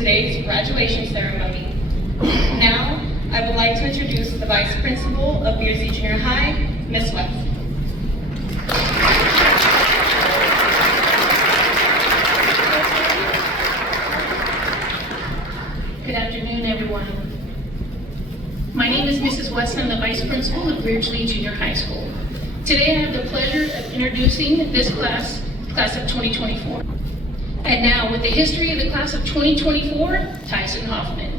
today's graduation ceremony. Now, I would like to introduce the Vice Principal of Beardsley Junior High, Ms. West. Good afternoon, everyone. My name is Mrs. West. I'm the Vice Principal of Beardsley Junior High School. Today I have the pleasure of introducing this class of 2024. And now, with the history of the class of 2024, Tyson Hoffman.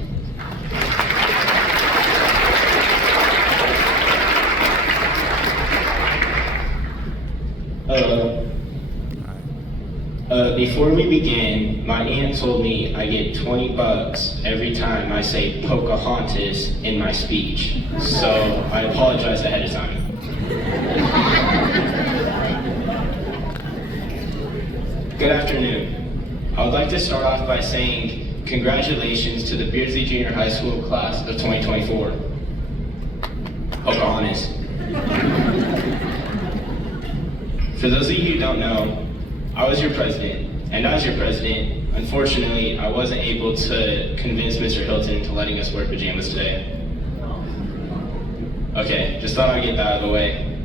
Before we begin, my aunt told me I get 20 bucks every time I say Pocahontas in my speech. So I apologize ahead of time. Good afternoon. I would like to start off by saying congratulations to the Beardsley Junior High School class of 2024. Pocahontas. For those of you who don't know, I was your president, and as your president, unfortunately, I wasn't able to convince Mr. Hilton into letting us wear pajamas today. Okay, just thought I'd get that out of the way.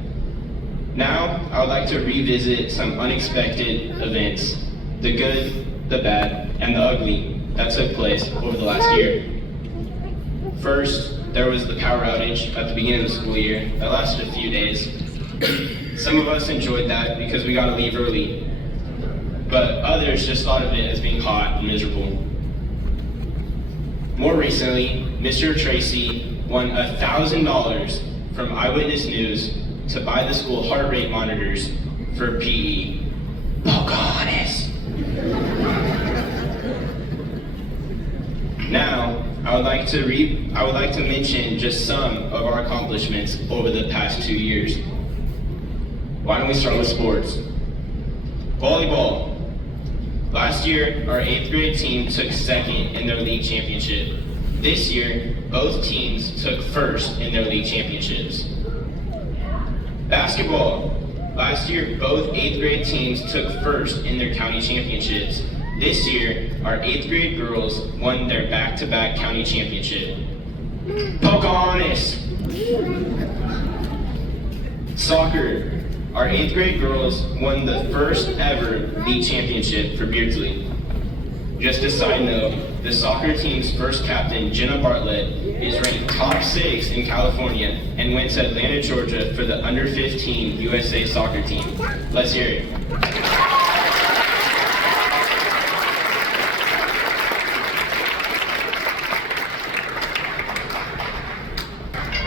Now, I would like to revisit some unexpected events, the good, the bad, and the ugly that took place over the last year. First, there was the power outage at the beginning of the school year that lasted a few days. Some of us enjoyed that because we got to leave early, but others just thought of it as being hot and miserable. More recently, Mr. Tracy won $1,000 from Eyewitness News to buy the school heart rate monitors for PE. Pocahontas. Now, I would like to mention just some of our accomplishments over the past 2 years. Why don't we start with sports? Volleyball. Last year, our 8th grade team took second in their league championship. This year, both teams took first in their league championships. Basketball. Last year, both 8th grade teams took first in their county championships. This year, our 8th grade girls won their back-to-back county championship. Pocahontas! Soccer. Our 8th grade girls won the first ever league championship for Beardsley. Just a side note, the soccer team's first captain, Jenna Bartlett, is ranked top 6 in California and went to Atlanta, Georgia for the under 15 USA soccer team. Let's hear it.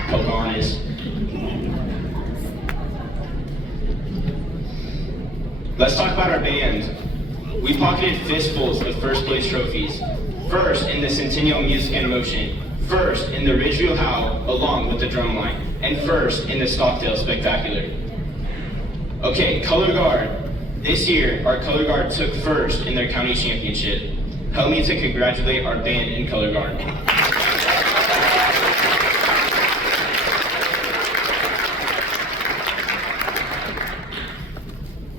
Pocahontas. Let's talk about our band. We pocketed fistfuls of first place trophies. First in the Centennial Music and Emotion, first in the Ridgeview Howl along with the drumline, and first in the Stockdale Spectacular. Okay, color guard. This year, our color guard took first in their county championship. Help me to congratulate our band in color guard.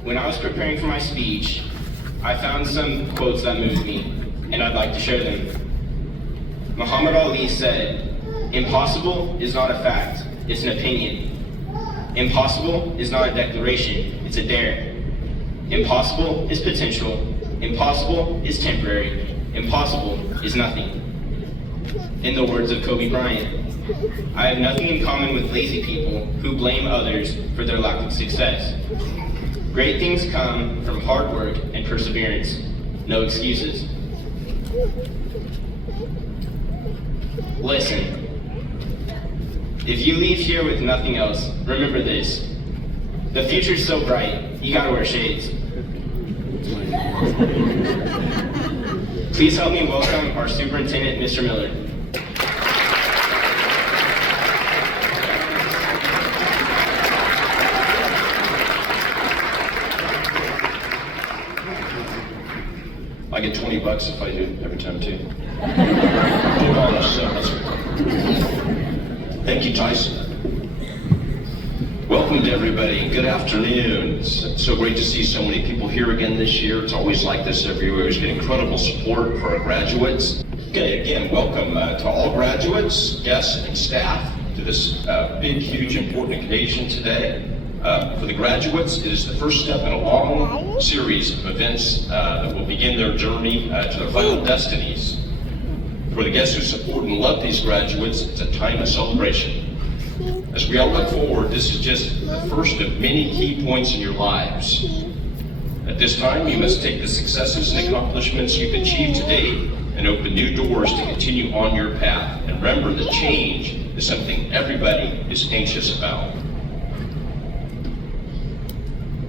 When I was preparing for my speech, I found some quotes that moved me, and I'd like to share them. Muhammad Ali said, "Impossible is not a fact, it's an opinion. Impossible is not a declaration, it's a dare. Impossible is potential, impossible is temporary, impossible is nothing." In the words of Kobe Bryant, I have nothing in common with lazy people who blame others for their lack of success. Great things come from hard work and perseverance. No excuses. Listen, if you leave here with nothing else, remember this. The future's so bright, you gotta wear shades. Please help me welcome our superintendent, Mr. Miller. I get 20 bucks if I do every time too. Pocahontas. Thank you, Tyson. Welcome to everybody. Good afternoon. It's so great to see so many people here again this year. It's always like this every year. We always get incredible support for our graduates. Okay, again, welcome to all graduates, guests, and staff to this big, huge, important occasion today. For the graduates, it is the first step in a long series of events that will begin their journey to their final destinies. For the guests who support and love these graduates, it's a time of celebration. As we all look forward, this is just the first of many key points in your lives. At this time, you must take the successes and accomplishments you've achieved to date and open new doors to continue on your path. And remember that change is something everybody is anxious about.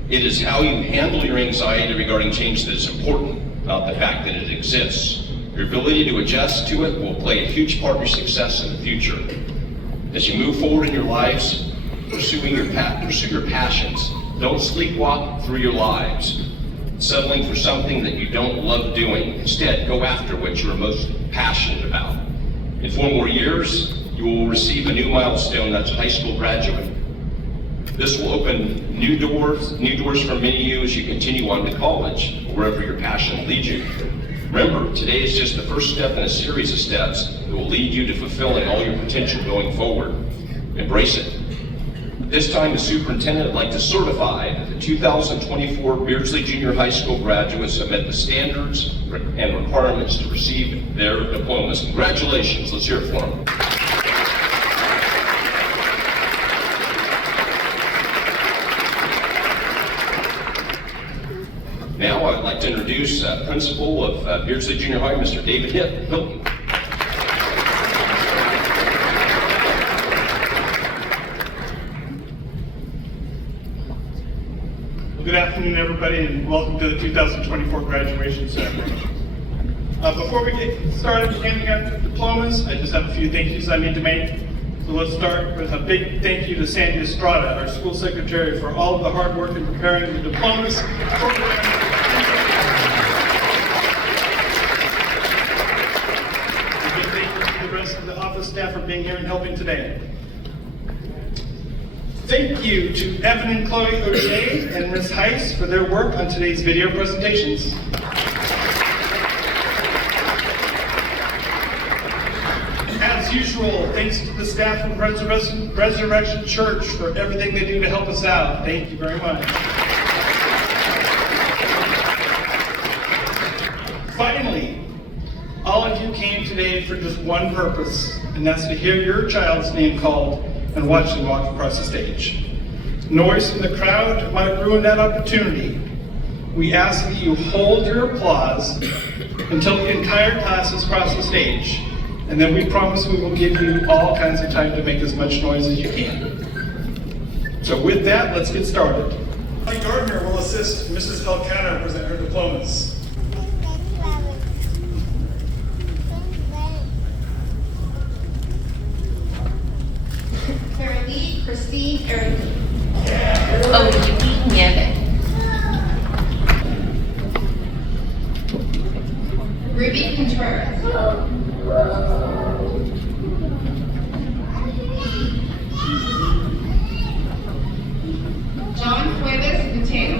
It is how you handle your anxiety regarding change that is important, not the fact that it exists. Your ability to adjust to it will play a huge part of your success in the future. As you move forward in your lives, pursue your passions. Don't sleepwalk through your lives, settling for something that you don't love doing. Instead, go after what you're most passionate about. In 4 more years, you will receive a new milestone, that's high school graduate. This will open new doors for many of you as you continue on to college, or wherever your passion leads you. Remember, today is just the first step in a series of steps that will lead you to fulfilling all your potential going forward. Embrace it. This time, the superintendent would like to certify that the 2024 Beardsley Junior High School graduates have met the standards and requirements to receive their diplomas. Congratulations. Let's hear it for them. Now I would like to introduce Principal of Beardsley Junior High, Mr. David Hilton. Well, good afternoon, everybody, and welcome to the 2024 graduation ceremony. Before we get started handing out the diplomas, I just have a few thank yous I need to make. So let's start with a big thank you to Sandy Estrada, our school secretary, for all of the hard work in preparing the diplomas. The rest of the office staff for being here and helping today. Thank you to Evan and Chloe O'Shea and Ms. Heiss for their work on today's video presentations. As usual, thanks to the staff of Resurrection Church for everything they do to help us out. Thank you very much. Finally, all of you came today for just one purpose, and that's to hear your child's name called and watch them walk across the stage. Noise from the crowd might ruin that opportunity. We ask that you hold your applause until the entire class has crossed the stage, and then we promise we will give you all kinds of time to make as much noise as you can. So with that, let's get started. Molly Gardner will assist Mrs. Elkanah present her diplomas. Carolee Christine Erickson. Olivia Nieves. Ruby Contreras. John Cuevas Mateo.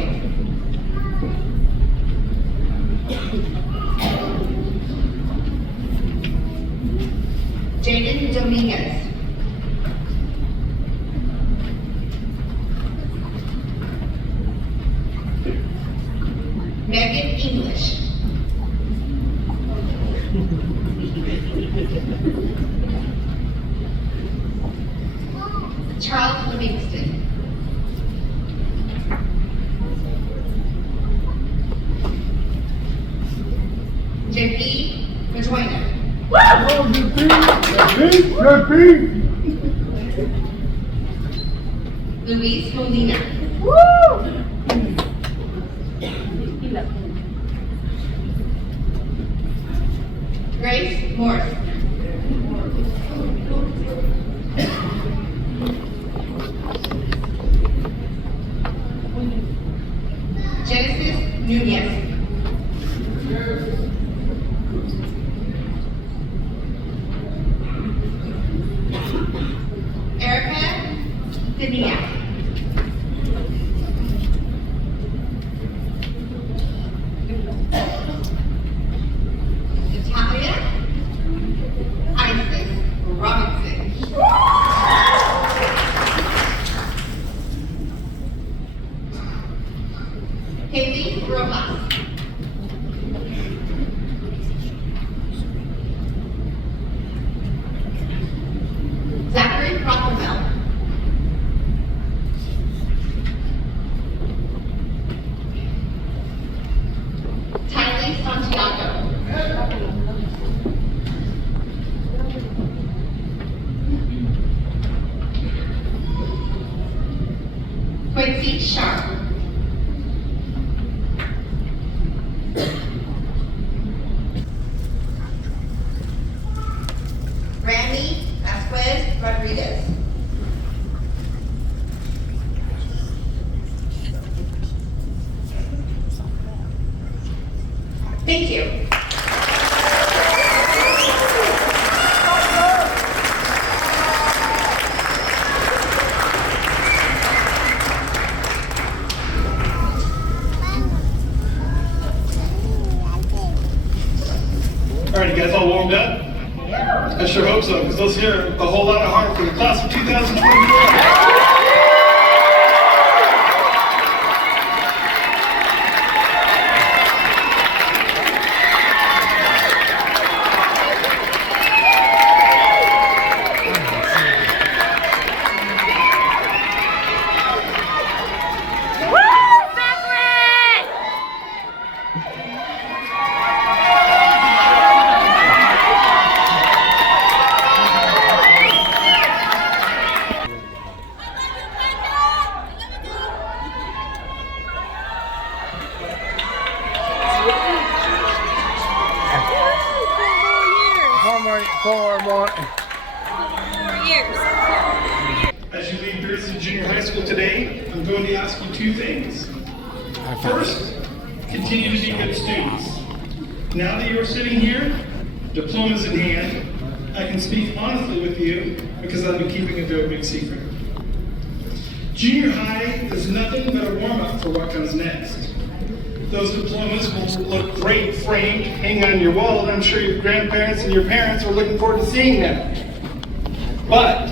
Jaden Dominguez. Megan English. Charles Livingston. JP Majoina. Luis Molina. Grace Morris. Genesis Nunez. Erica Dania. Riley Santiago. Quincy Sharp. Randy Vasquez Rodriguez. Thank you. All right, you guys all warmed up? I sure hope so, because let's hear a whole lot of heart for the class of 2024. As you leave Beardsley Junior High School today, I'm going to ask you two things. First, continue to be good students. Now that you're sitting here, diplomas in hand, I can speak honestly with you because I've been keeping a very big secret. Junior high is nothing but a warm-up for what comes next. Those diplomas will look great framed, hanging on your wall, and I'm sure your grandparents and your parents are looking forward to seeing them. But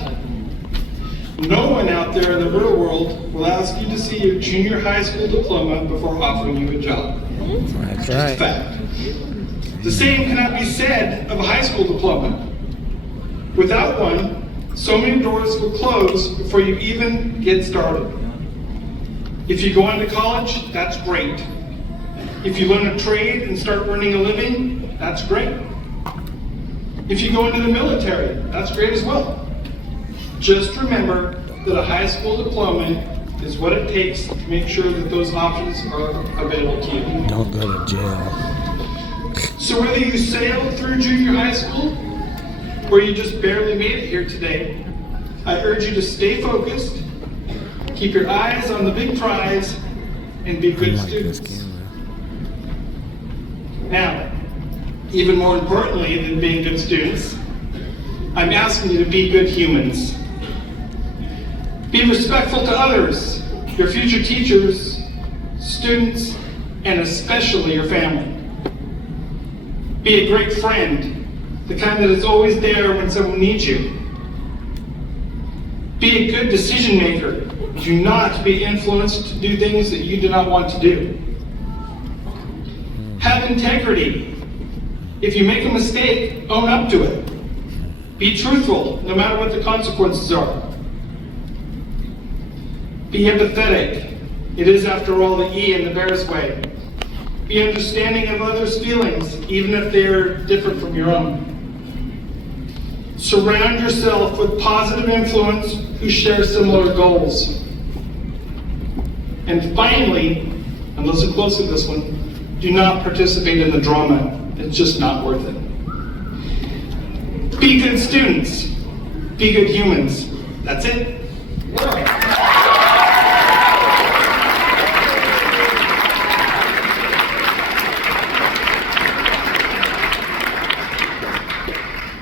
no one out there in the real world will ask you to see your junior high school diploma before offering you a job. That's Just a right. fact. The same cannot be said of a high school diploma. Without one, so many doors will close before you even get started. If you go on to college, that's great. If you learn a trade and start earning a living, that's great. If you go into the military, that's great as well. Just remember that a high school diploma is what it takes to make sure that those options are available to you. Don't go to jail. So whether you sailed through junior high school or you just barely made it here today, I urge you to stay focused, keep your eyes on the big prize, and be good Unlike this students. camera. Now, even more importantly than being good students, I'm asking you to be good humans. Be respectful to others, your future teachers, students, and especially your family. Be a great friend, the kind that is always there when someone needs you. Be a good decision maker. Do not be influenced to do things that you do not want to do. Have integrity. If you make a mistake, own up to it. Be truthful, no matter what the consequences are. Be empathetic. It is, after all, the E in the Bears way. Be understanding of others' feelings, even if they are different from your own. Surround yourself with positive influence who share similar goals. And finally, and listen closely to this one, do not participate in the drama. It's just not worth it. Be good students. Be good humans. That's it.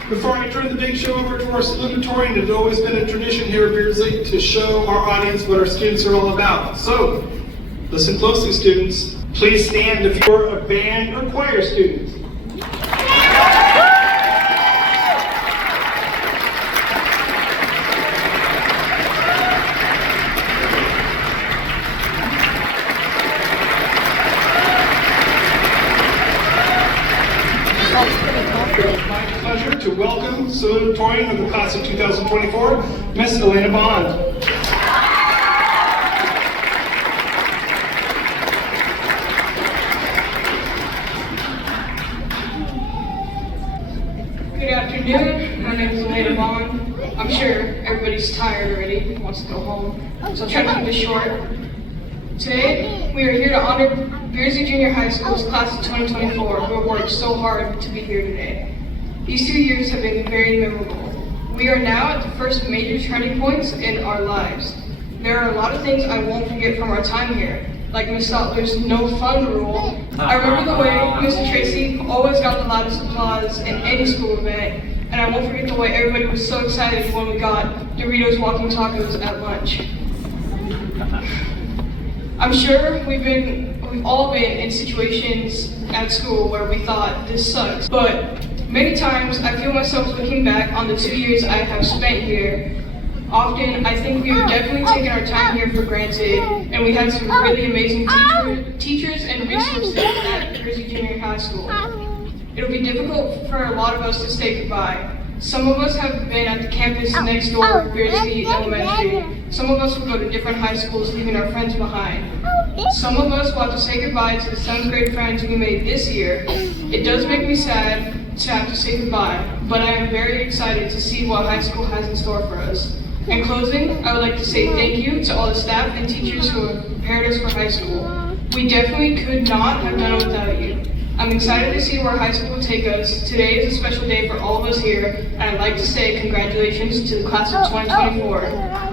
Before I turn the big show over to our salutatorian, it has always been a tradition here at Beardsley to show our audience what our students are all about. So, listen closely, students. Please stand if you're a band or choir student. It's my pleasure to welcome salutatorian of the class of 2024, Miss Elena Bond. Good afternoon. My name is Elena Vaughn. I'm sure everybody's tired already and wants to go home, so I'll try to keep this short. Today, we are here to honor Beardsley Junior High School's class of 2024, who have worked so hard to be here today. These 2 years have been very memorable. We are now at the first major turning points in our lives. There are a lot of things I won't forget from our time here, like Ms. Stotler's no fun rule. I remember the way Mr. Tracy always got the loudest applause in any school event, and I won't forget the way everybody was so excited when we got Doritos Walking Tacos at lunch. I'm sure we've all been in situations at school where we thought this sucks, but many times I feel myself looking back on the 2 years I have spent here. Often I think we have definitely taken our time here for granted, and we had some really amazing teachers and resources at Beardsley Junior High School. It'll be difficult for a lot of us to say goodbye. Some of us have been at the campus next door of Beardsley Elementary. Some of us will go to different high schools, leaving our friends behind. Some of us will have to say goodbye to the 7th grade friends we made this year. It does make me sad to have to say goodbye, but I am very excited to see what high school has in store for us. In closing, I would like to say thank you to all the staff and teachers who have prepared us for high school. We definitely could not have done it without you. I'm excited to see where high school will take us. Today is a special day for all of us here, and I'd like to say congratulations to the class of 2024.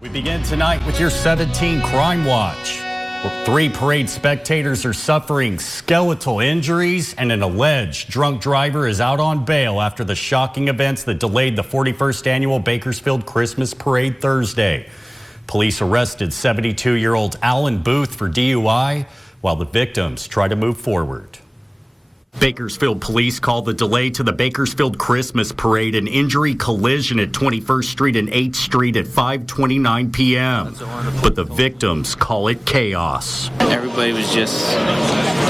We begin tonight with your 17 Crime Watch, where 3 parade spectators are suffering skeletal injuries and an alleged drunk driver is out on bail after the shocking events that delayed the 41st annual Bakersfield Christmas Parade Thursday. Police arrested 72-year-old Alan Booth for DUI while the victims try to move forward. Bakersfield police called the delay to the Bakersfield Christmas Parade an injury collision at 21st Street and 8th Street at 5:29 p.m. But the victims call it chaos. Everybody was just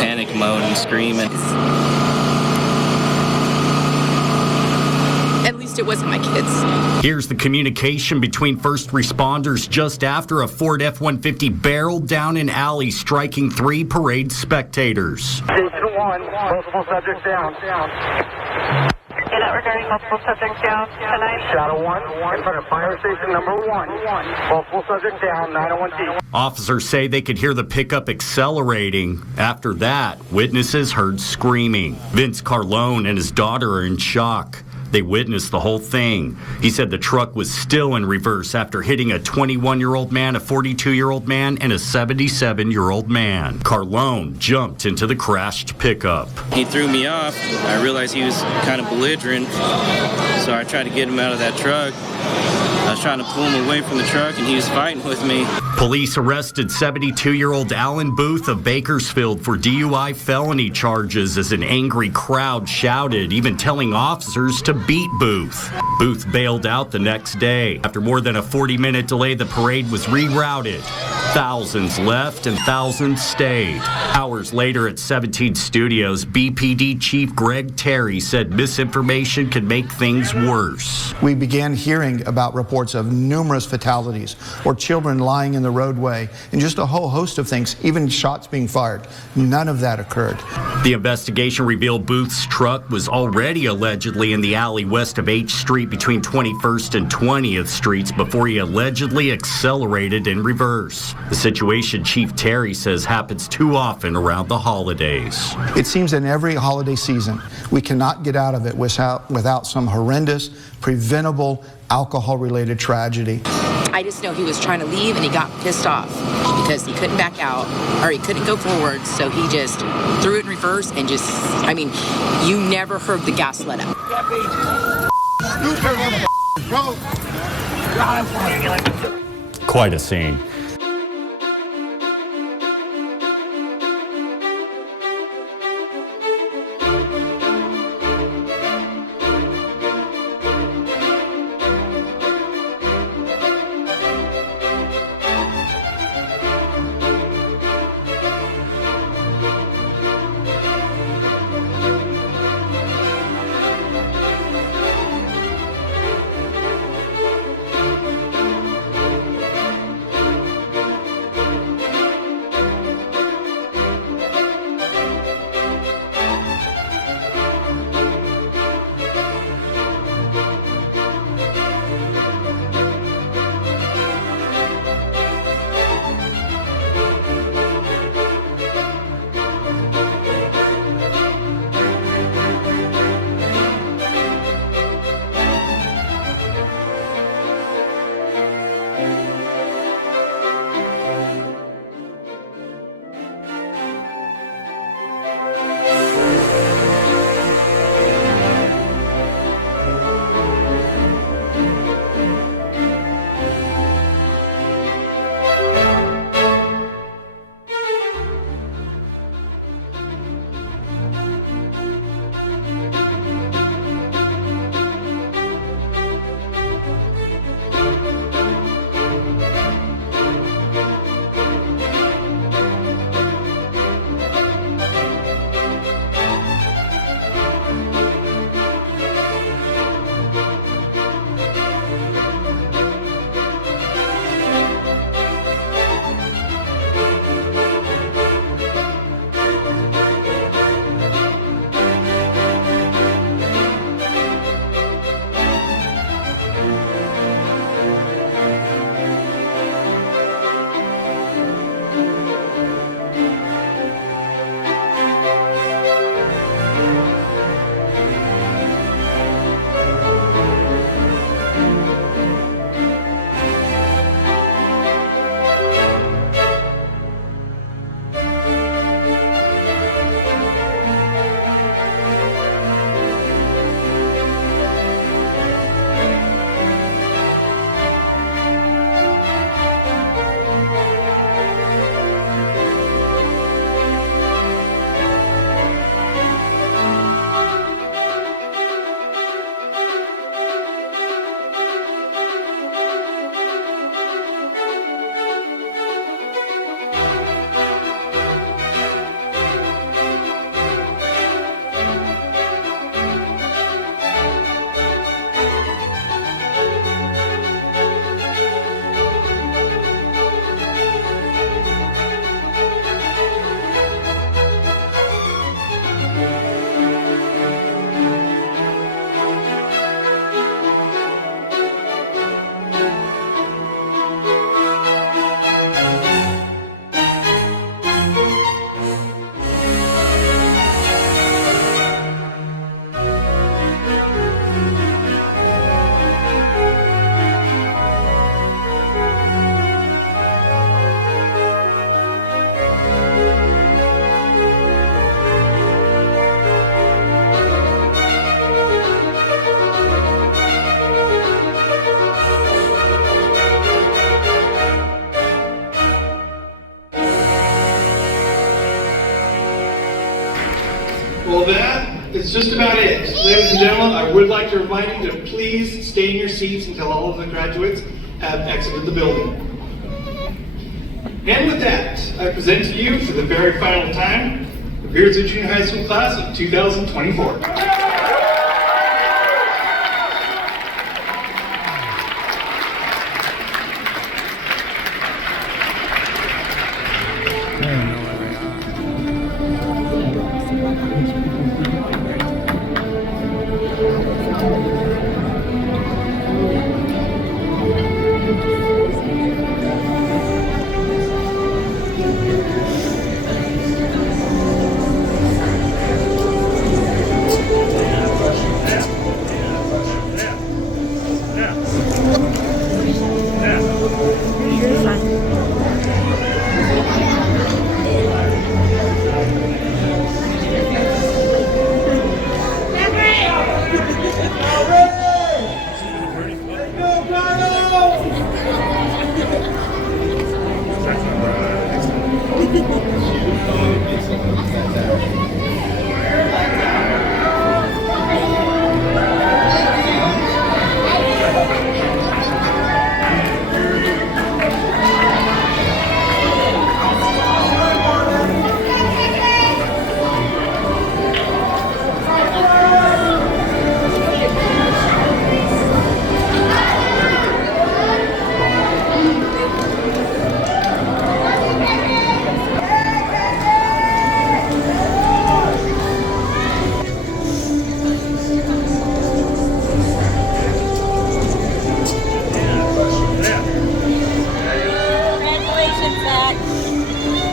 panic mode and screaming. At least it wasn't my kids. Here's the communication between first responders just after a Ford F-150 barreled down an alley, striking 3 parade spectators. Station 1, multiple subjects down. Regarding multiple subjects down tonight. Shadow 1, in front of fire station number 1. Multiple subjects down, 901T. Officers say they could hear the pickup accelerating. After that, witnesses heard screaming. Vince Carlone and his daughter are in shock. They witnessed the whole thing. He said the truck was still in reverse after hitting a 21-year-old man, a 42-year-old man, and a 77-year-old man. Carlone jumped into the crashed pickup. He threw me off. I realized he was kind of belligerent, so I tried to get him out of that truck. I was trying to pull him away from the truck, and he was fighting with me. Police arrested 72-year-old Alan Booth of Bakersfield for DUI felony charges as an angry crowd shouted, even telling officers to beat Booth. Booth bailed out the next day. After more than a 40-minute delay, the parade was rerouted. Thousands left and thousands stayed. Hours later at 17 Studios, BPD Chief Greg Terry said misinformation could make things worse. We began hearing about reports of numerous fatalities or children lying in the roadway and just a whole host of things, even shots being fired. None of that occurred. The investigation revealed Booth's truck was already allegedly in the alley west of H Street between 21st and 20th Streets before he allegedly accelerated in reverse. The situation, Chief Terry says, happens too often around the holidays. It seems in every holiday season, we cannot get out of it without some horrendous, preventable, alcohol-related tragedy. I just know he was trying to leave and he got pissed off because he couldn't back out or he couldn't go forward, so he just threw it in reverse and just, I mean, you never heard the gas let out. Quite a scene. Well, that is just about it. Ladies and gentlemen, I would like to remind you to please stay in your seats until all of the graduates have exited the building. And with that, I present to you for the very final time, the Beardsley Junior High School class of 2024.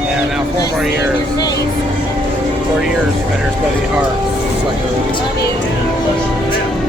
Yeah, now 4 more years. 4 years, better study hard. Love you.